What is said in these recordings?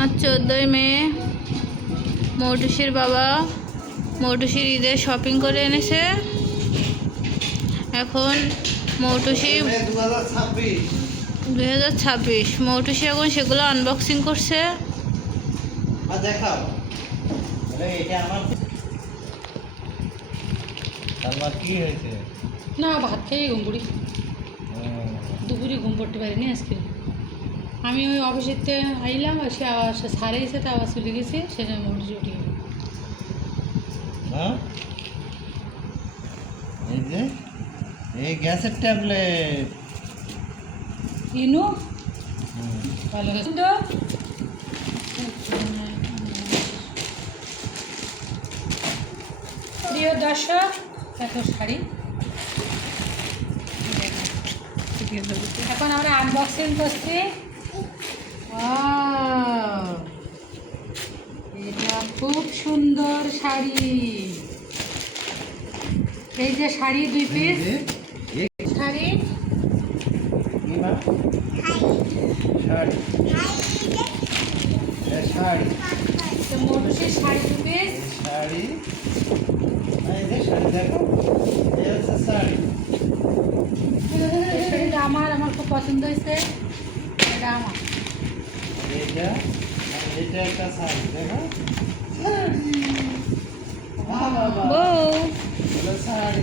आज 14 মে মৌটুসির বাবা মৌটুসির ঈদের শপিং করে এনেছে। এখন মৌটুসি 2026 মৌটুসি এখন সেগুলো আনবক্সিং করছে। না ভাত খেয়ে ঘুম পড়ি, দুপুরে ঘুম পড়তে পারিনি আজকে। আমি ওই অফিসেতে আইলাম, সে আবার সারে এসে তো আবার চলে গেছে, সেটা মোটর উঠে গেল। এই গ্যাসের ট্যাবলেট ইনু ভালো গেছে তো। প্রিয় দর্শক, এত শাড়ি এখন আমরা আনবক্সিং করছি। এটা খুব সুন্দর শাড়ি। এই যে শাড়ি 2 পিস শাড়ি, মোটরসের শাড়ি 2 পিস শাড়ি। দেখো শাড়িটা আমার খুব পছন্দ হয়েছে। এটা আমার এটা একটা শাড়ি। দেখো বউ শাড়ি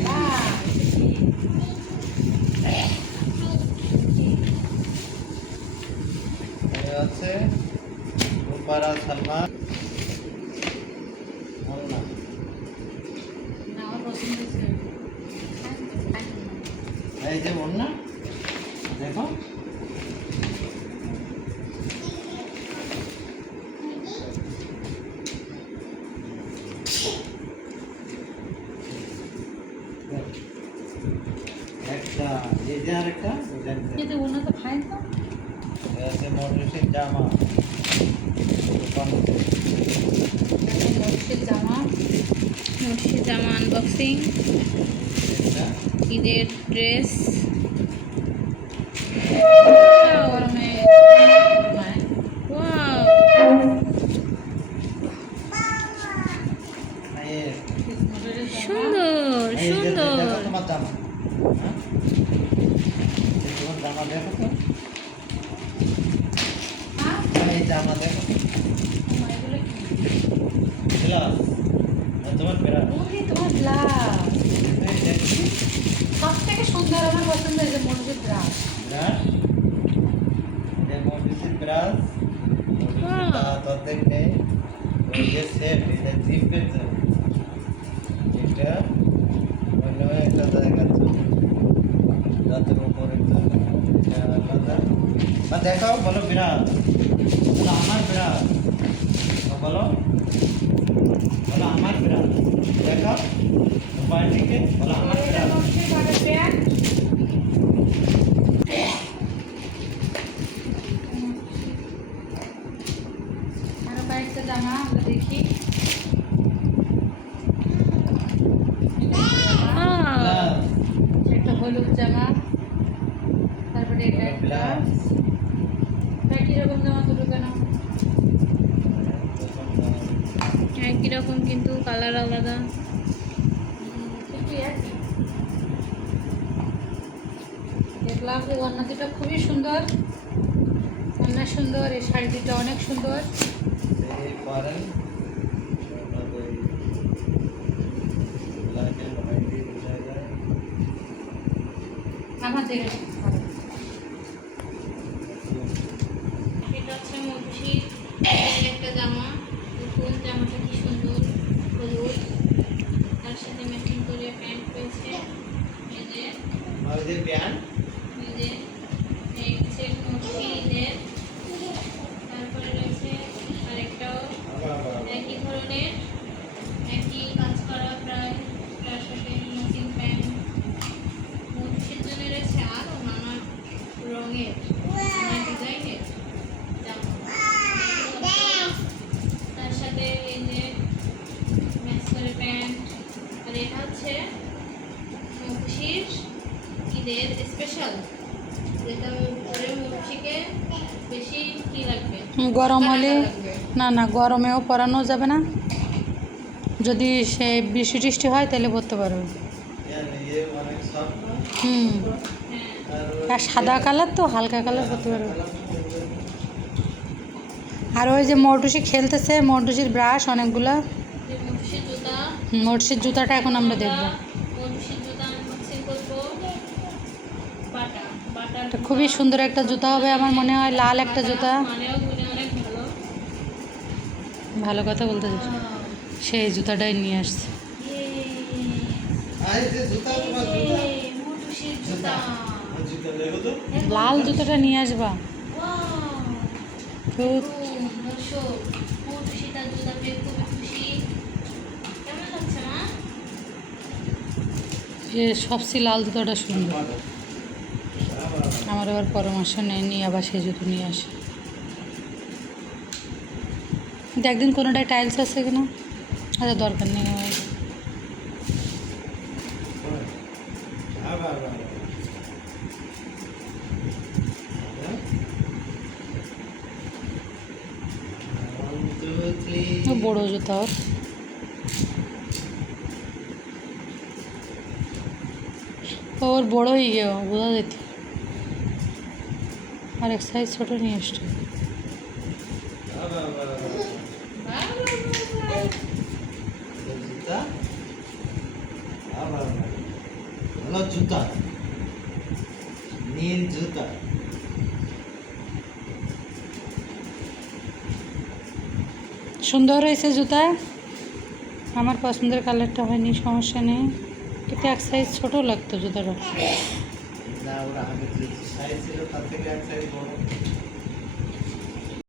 হচ্ছে রূপারা সালমান। আমার পছন্দ হয়েছে। এই যে ওড়না দেখো, একটা এই যে আরেকটা কিন্তু ওনা তো ফাইন তো। আছে মডেলের জামা, মোটরসের জামা আনবক্সিং, ঈদের ড্রেস। গরমে সুন্দর সুন্দর। তোমার জামা, তোমার জামা দেখো তো, এই জামা দেখো গ্লাস, তোমার বেড়া তোমার ব্লাউজ সব থেকে সুন্দর আমার পছন্দ হয়েছে মোটরসের ব্লাউজ। ব্রাশ, এটা মডিসির ব্রাশ, অর্ধেক নেই, যে সেট এটা জিপের জন্য, এটা অন্য একটা জায়গার জন্য, রাতের উপরে আলাদা। বা দেখাও, বলো বিরাট, বলো আমার বিরাট, বলো বলো আমার বিরাট, দেখাও মোবাইলটিকে, বলো আমার বিরাট। আরো কয়েকটা জামা আমরা দেখি। একটা হলুদ জামা, তারপরে এটা একটা একই রকম জামা দুটো কেন? একই রকম কিন্তু কালার আলাদা। কিন্তু একই। দেখলাম যে ওড়না দুটো খুবই সুন্দর, ওড়না সুন্দর, এই শাড়ি দুটো অনেক সুন্দর। এই পরেন আমাদের এটা হচ্ছে মৌটুসির একটা জামা। দেখুন জামাটা কি সুন্দর, হলুদ, তার সাথে ম্যাচিং করে প্যান্ট পেয়েছে। এই যে প্যান্ট, এই যে এই হচ্ছে মৌটুসি ঈদের। তারপরে রয়েছে আরেকটাও একই ধরনের, একই কাজ করা প্রায়, তার সাথে ম্যাচিং প্যান্ট। মৌটুসির জন্য রয়েছে আরও নানা রঙের, নানা ডিজাইনের জামা। তার সাথে এই যে ম্যাচ করে প্যান্ট। আর এটা হচ্ছে মৌটুসির ঈদের কি লাগবে? গরম হলে লাগবে। না গরমেও পরানো যাবে না, যদি সে বৃষ্টি টিষ্টি হয় তাহলে পরতে পারবে। ये অনেক সফট না হুম, হ্যাঁ। আর সাদা কালার তো হালকা কালার পরতে পারবে। আর ওই যে মৌটুসি খেলতেছে, মৌটুসির ব্রাশ অনেকগুলা। যে মুঠুসের জুতা মৌটুসির জুতাটা এখন আমরা দেখব। মুঠুসের জুতা আনবক্সিং করবো। বাটা বাটা এটা খুবই সুন্দর একটা জুতা হবে আমার মনে হয়, লাল একটা জুতা। মানেও গুণে অনেক ভালো। ভালো কথা বলতে সেই জুতাটাই নিয়ে আসছে। আই যে জুতা তোমার জুতা মুঠুসের জুতা। জুতা দেখো তো লাল জুতাটা নিয়ে আসবা। ওয়াও, তো দর্শক, মুঠুসি তার জুতা পেয়ে খুবই খুশি। কেমন লাগছে মা? যে সবচেয়ে লাল জুতাটা সুন্দর। আমার আবার পরামর্শ নেয়নি, আবার সেই জুতো নিয়ে আসে। কিন্তু একদিন কোনোটায় টাইলস আছে কিনা, আচ্ছা দরকার নেই আমার। আবার ও বড় জুতা ওর। ওর বড় হয়ে গিয়ে বোঝা যেত, আর এক সাইজ ছোটো নিয়ে আসছে। জুতা আবার হলো জুতা নীল জুতা সুন্দর হয়েছে জুতা, আমার পছন্দের কালারটা হয়নি, সমস্যা নেই, কিন্তু এক সাইজ ছোটো লাগতো জুতাটা। না ওরা আগে যে সাইজ ছিল তার থেকে এক সাইজ বড়